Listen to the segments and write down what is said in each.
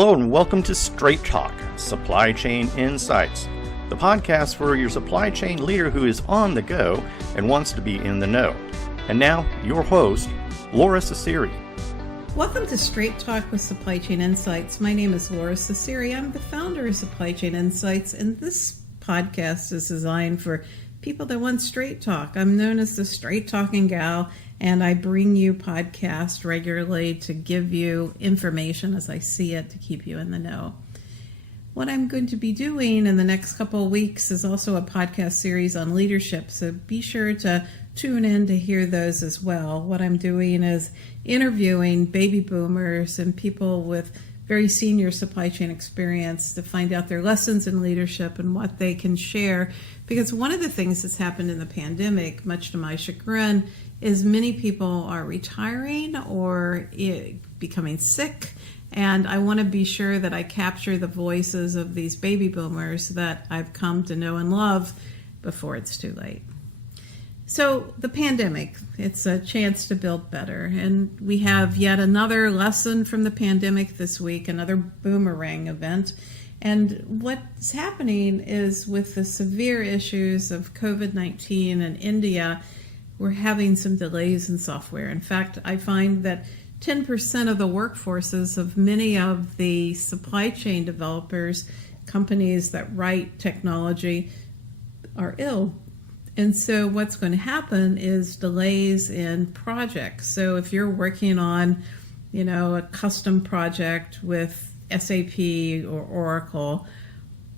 Hello and welcome to Straight Talk, Supply Chain Insights, the podcast for your supply chain leader who is on the go and wants to be in the know. And now, your host, Lora Cecere. Welcome to Straight Talk with Supply Chain Insights. My name is Lora Cecere. I'm the founder of Supply Chain Insights, and this podcast is designed for people that want straight talk. I'm known as the Straight Talking Gal, and I bring you podcasts regularly to give you information as I see it to keep you in the know. What I'm going to be doing in the next couple of weeks is also a podcast series on leadership, so be sure to tune in to hear those as well. What I'm doing is interviewing baby boomers and people with very senior supply chain experience to find out their lessons in leadership and what they can share. Because one of the things that's happened in the pandemic, much to my chagrin, is many people are retiring or becoming sick. And I want to be sure that I capture the voices of these baby boomers that I've come to know and love before it's too late. So the pandemic, it's a chance to build better. And we have yet another lesson from the pandemic this week, another boomerang event. And what's happening is with the severe issues of COVID-19 in India, we're having some delays in software. In fact, I find that 10% of the workforces of many of the supply chain developers, companies that write technology, are ill. And so what's going to happen is delays in projects. So if you're working on, a custom project with SAP or Oracle,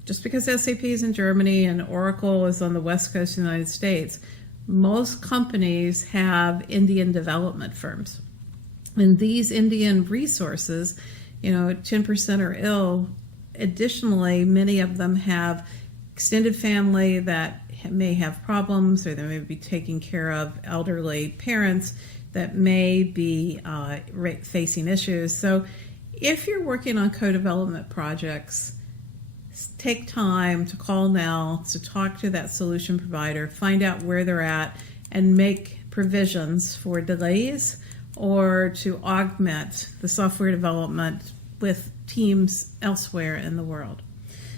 just because SAP is in Germany and Oracle is on the West Coast of the United States, most companies have Indian development firms. And these Indian resources, 10% are ill. Additionally, many of them have extended family that may have problems, or they may be taking care of elderly parents that may be facing issues. So if you're working on co-development projects, take time to call now, to talk to that solution provider, find out where they're at, and make provisions for delays or to augment the software development with teams elsewhere in the world.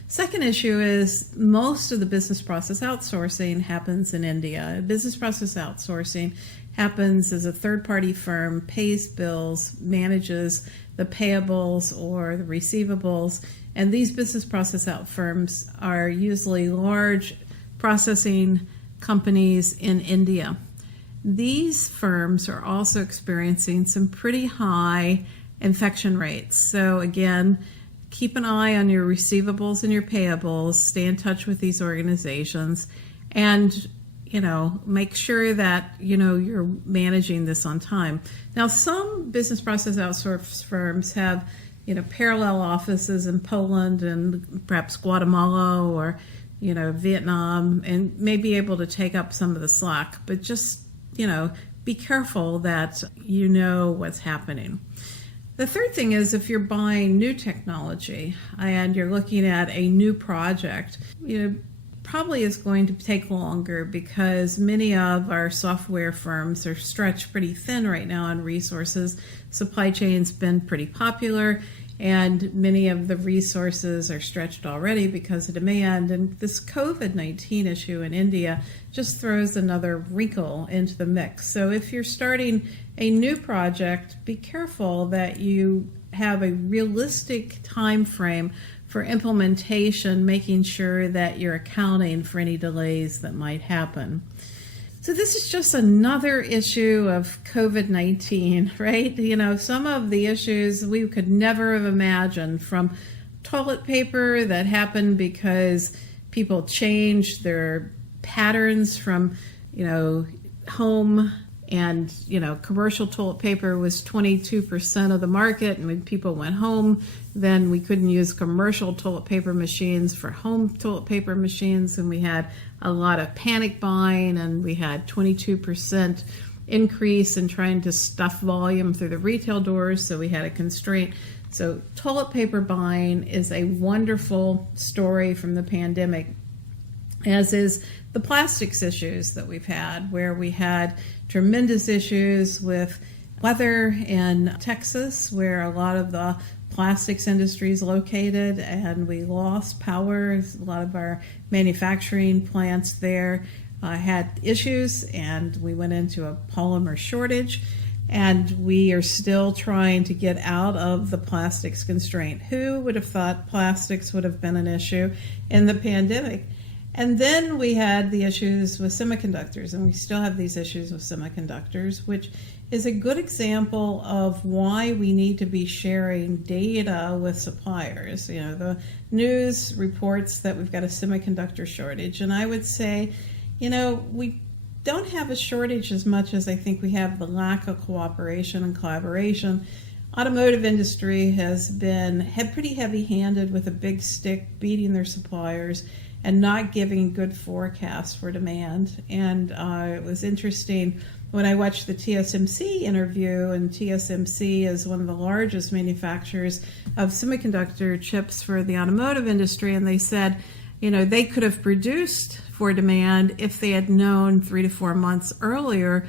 Second issue is most of the business process outsourcing happens in India. Business process outsourcing happens as a third-party firm pays bills, manages the payables or the receivables, and these business process out firms are usually large processing companies in India. These firms are also experiencing some pretty high infection rates. So again, keep an eye on your receivables and your payables, stay in touch with these organizations, and make sure that you're managing this on time. Now, some business process outsource firms have parallel offices in Poland and perhaps Guatemala or Vietnam, and may be able to take up some of the slack, but just be careful that what's happening. The third thing is if you're buying new technology and you're looking at a new project, probably is going to take longer because many of our software firms are stretched pretty thin right now on resources. Supply chain's been pretty popular, and many of the resources are stretched already because of demand. And this COVID-19 issue in India just throws another wrinkle into the mix. So if you're starting a new project, be careful that you have a realistic time frame for implementation, making sure that you're accounting for any delays that might happen. So this is just another issue of COVID-19, right? Some of the issues we could never have imagined, from toilet paper that happened because people changed their patterns from, home, and, commercial toilet paper was 22% of the market. And when people went home, then we couldn't use commercial toilet paper machines for home toilet paper machines. And we had a lot of panic buying, and we had 22% increase in trying to stuff volume through the retail doors. So we had a constraint. So toilet paper buying is a wonderful story from the pandemic, as is the plastics issues that we've had, where we had tremendous issues with weather in Texas, where a lot of the plastics industry is located, and we lost power. A lot of our manufacturing plants there had issues, and we went into a polymer shortage, and we are still trying to get out of the plastics constraint. Who would have thought plastics would have been an issue in the pandemic? And then we had the issues with semiconductors, and we still have these issues with semiconductors, which is a good example of why we need to be sharing data with suppliers. You know, the news reports that we've got a semiconductor shortage, and I would say, you know, we don't have a shortage as much as I think we have the lack of cooperation and collaboration. Automotive industry has been pretty heavy-handed with a big stick beating their suppliers and not giving good forecasts for demand. And it was interesting when I watched the TSMC interview, and TSMC is one of the largest manufacturers of semiconductor chips for the automotive industry, and they said, you know, they could have produced for demand if they had known 3 to 4 months earlier.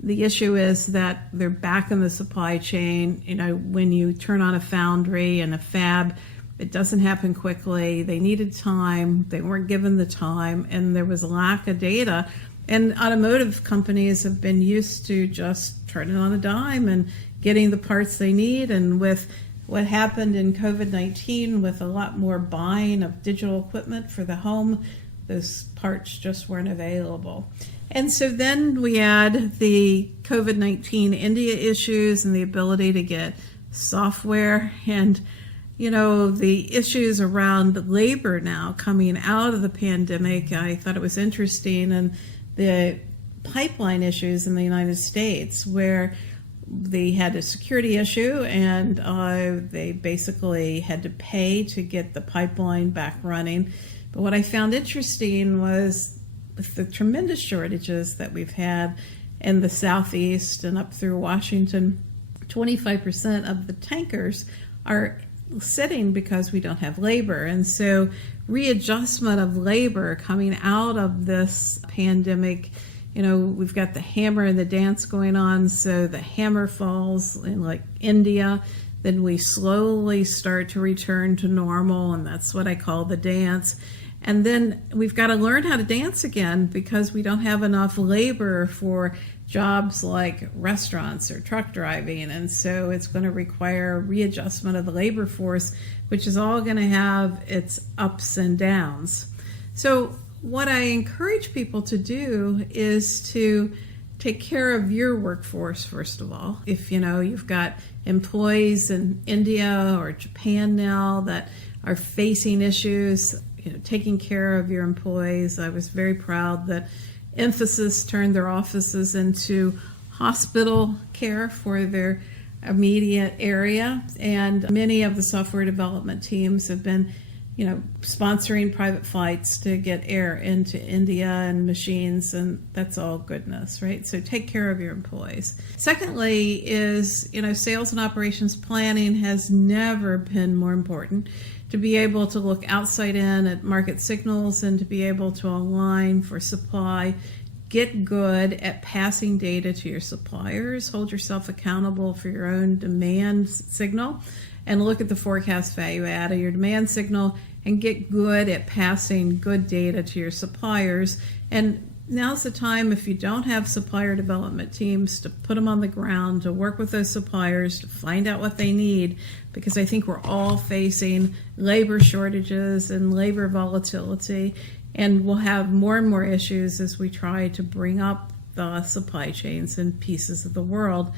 The issue is that they're back in the supply chain. You know, when you turn on a foundry and a fab, it doesn't happen quickly. They needed time. They weren't given the time, and there was a lack of data. And automotive companies have been used to just turning on a dime and getting the parts they need. And with what happened in COVID-19, with a lot more buying of digital equipment for the home, those parts just weren't available. And so then we add the COVID-19 India issues and the ability to get software, and you know, the issues around labor now coming out of the pandemic. I thought it was interesting, and the pipeline issues in the United States, where they had a security issue, and they basically had to pay to get the pipeline back running. But what I found interesting was with the tremendous shortages that we've had in the Southeast and up through Washington, 25% of the tankers are sitting because we don't have labor. And so readjustment of labor coming out of this pandemic, you know, we've got the hammer and the dance going on. So the hammer falls in like India, then we slowly start to return to normal, and that's what I call the dance. And then we've got to learn how to dance again because we don't have enough labor for jobs like restaurants or truck driving. And so it's going to require readjustment of the labor force, which is all going to have its ups and downs. So what I encourage people to do is to take care of your workforce, first of all. If you know you've got employees in India or Japan now that are facing issues, you know, taking care of your employees. I was very proud that Emphasis turned their offices into hospital care for their immediate area, and many of the software development teams have been, you know, sponsoring private flights to get air into India and machines, and that's all goodness, right? So take care of your employees. Secondly is, you know, sales and operations planning has never been more important. To be able to look outside in at market signals and to be able to align for supply, get good at passing data to your suppliers, hold yourself accountable for your own demand signal, and look at the forecast value add of your demand signal and get good at passing good data to your suppliers. And now's the time, if you don't have supplier development teams, to put them on the ground, to work with those suppliers, to find out what they need, because I think we're all facing labor shortages and labor volatility, and we'll have more and more issues as we try to bring up the supply chains in pieces of the world.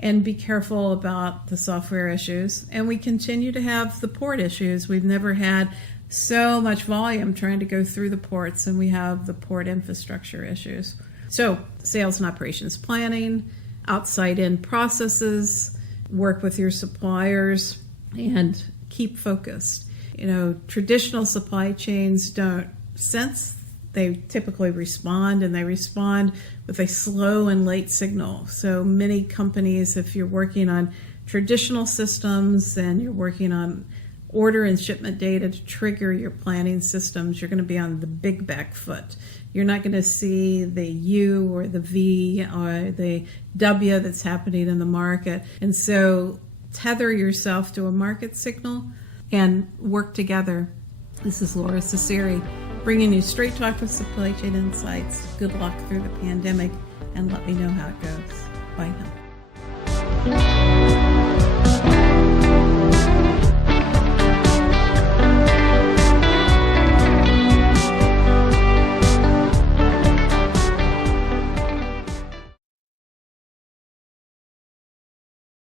And be careful about the software issues. And we continue to have the port issues. We've never had so much volume trying to go through the ports, and we have the port infrastructure issues. So sales and operations planning, outside in processes, work with your suppliers, and keep focused. You know, traditional supply chains don't sense. They typically respond, and they respond with a slow and late signal. So many companies, if you're working on traditional systems and you're working on order and shipment data to trigger your planning systems, you're going to be on the big back foot. You're not going to see the U or the V or the W that's happening in the market. And so tether yourself to a market signal and work together. This is Laura Cecere, bringing you Straight Talk with Supply Chain Insights. Good luck through the pandemic, and let me know how it goes. Bye now.